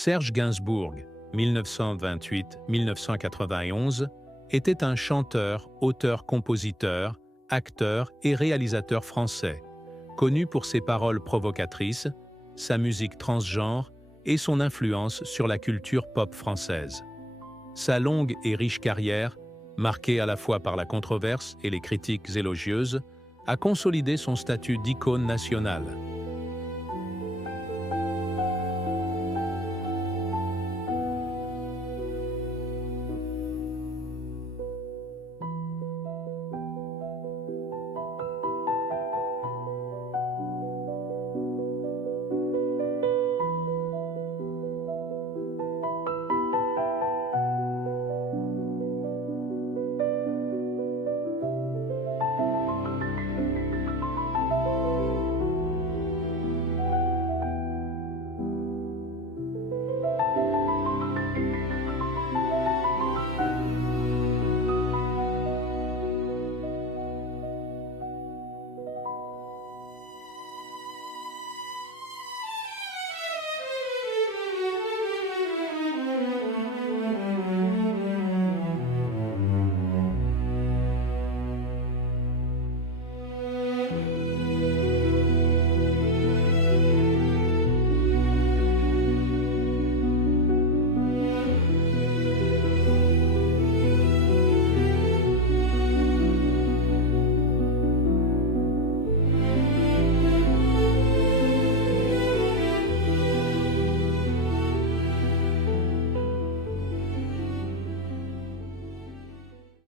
Serge Gainsbourg, 1928-1991, était un chanteur, auteur-compositeur, acteur et réalisateur français, connu pour ses paroles provocatrices, sa musique transgenre et son influence sur la culture pop française. Sa longue et riche carrière, marquée à la fois par la controverse et les critiques élogieuses, a consolidé son statut d'icône nationale.